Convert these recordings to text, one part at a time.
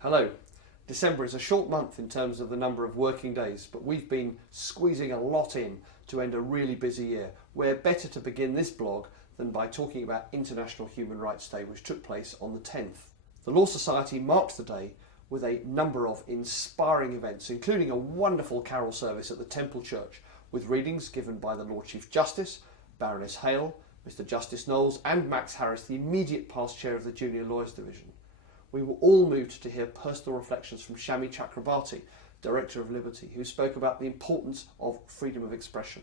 Hello. December is a short month in terms of the number of working days, but we've been squeezing a lot in to end a really busy year. Where better to begin this blog than by talking about International Human Rights Day, which took place on the 10th. The Law Society marked the day with a number of inspiring events, including a wonderful carol service at the Temple Church, with readings given by the Lord Chief Justice, Baroness Hale, Mr Justice Knowles and Max Harris, the immediate past chair of the Junior Lawyers Division. We were all moved to hear personal reflections from Shami Chakrabarti, Director of Liberty, who spoke about the importance of freedom of expression.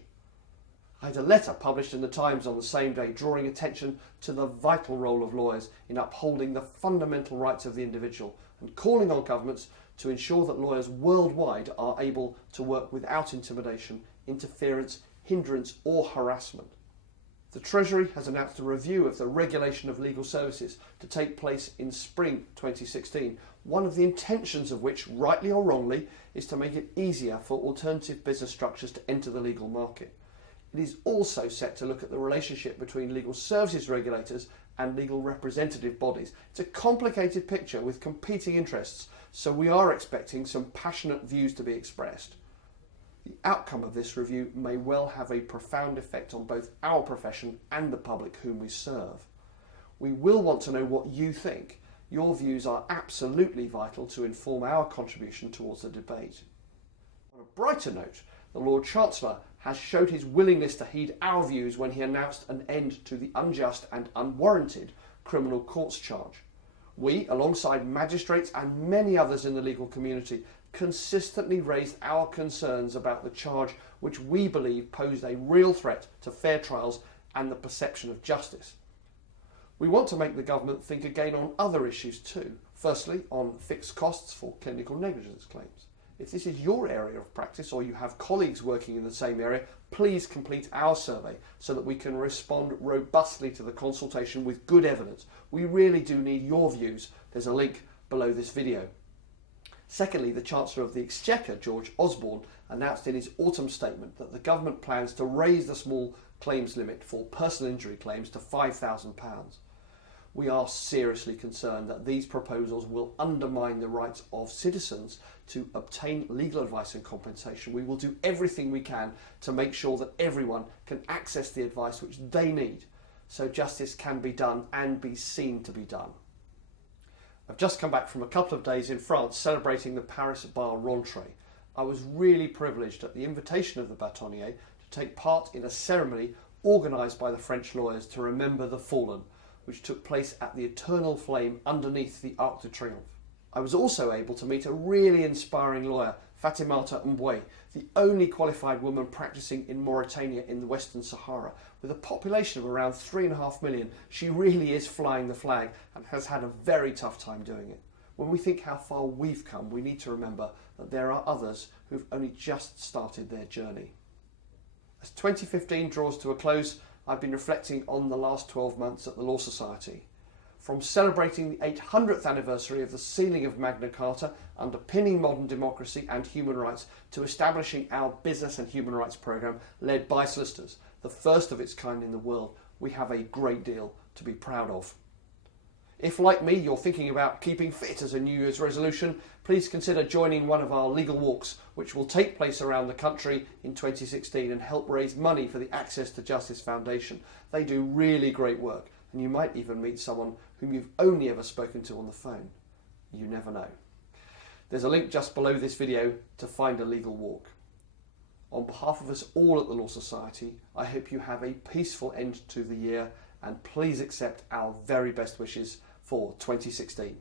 I had a letter published in the Times on the same day drawing attention to the vital role of lawyers in upholding the fundamental rights of the individual and calling on governments to ensure that lawyers worldwide are able to work without intimidation, interference, hindrance or harassment. The Treasury has announced a review of the regulation of legal services to take place in spring 2016, one of the intentions of which, rightly or wrongly, is to make it easier for alternative business structures to enter the legal market. It is also set to look at the relationship between legal services regulators and legal representative bodies. It's a complicated picture with competing interests, so we are expecting some passionate views to be expressed. The outcome of this review may well have a profound effect on both our profession and the public whom we serve. We will want to know what you think. Your views are absolutely vital to inform our contribution towards the debate. On a brighter note, the Lord Chancellor has showed his willingness to heed our views when he announced an end to the unjust and unwarranted criminal courts charge. We, alongside magistrates and many others in the legal community, consistently raised our concerns about the charge, which we believe posed a real threat to fair trials and the perception of justice. We want to make the government think again on other issues too. Firstly, on fixed costs for clinical negligence claims. If this is your area of practice or you have colleagues working in the same area, please complete our survey so that we can respond robustly to the consultation with good evidence. We really do need your views. There's a link below this video. Secondly, the Chancellor of the Exchequer, George Osborne, announced in his autumn statement that the government plans to raise the small claims limit for personal injury claims to £5,000. We are seriously concerned that these proposals will undermine the rights of citizens to obtain legal advice and compensation. We will do everything we can to make sure that everyone can access the advice which they need so justice can be done and be seen to be done. I've just come back from a couple of days in France celebrating the Paris Bar Rentrée. I was really privileged at the invitation of the bâtonnier to take part in a ceremony organised by the French lawyers to remember the fallen, which took place at the Eternal Flame underneath the Arc de Triomphe. I was also able to meet a really inspiring lawyer, Fatimata Mboué, the only qualified woman practicing in Mauritania in the Western Sahara. With a population of around 3.5 million, she really is flying the flag and has had a very tough time doing it. When we think how far we've come, we need to remember that there are others who've only just started their journey. As 2015 draws to a close, I've been reflecting on the last 12 months at the Law Society. From celebrating the 800th anniversary of the sealing of Magna Carta, underpinning modern democracy and human rights, to establishing our business and human rights programme led by solicitors, the first of its kind in the world, we have a great deal to be proud of. If, like me, you're thinking about keeping fit as a New Year's resolution, please consider joining one of our legal walks, which will take place around the country in 2016 and help raise money for the Access to Justice Foundation. They do really great work, and you might even meet someone whom you've only ever spoken to on the phone. You never know. There's a link just below this video to find a legal walk. On behalf of us all at the Law Society, I hope you have a peaceful end to the year and please accept our very best wishes for 2016.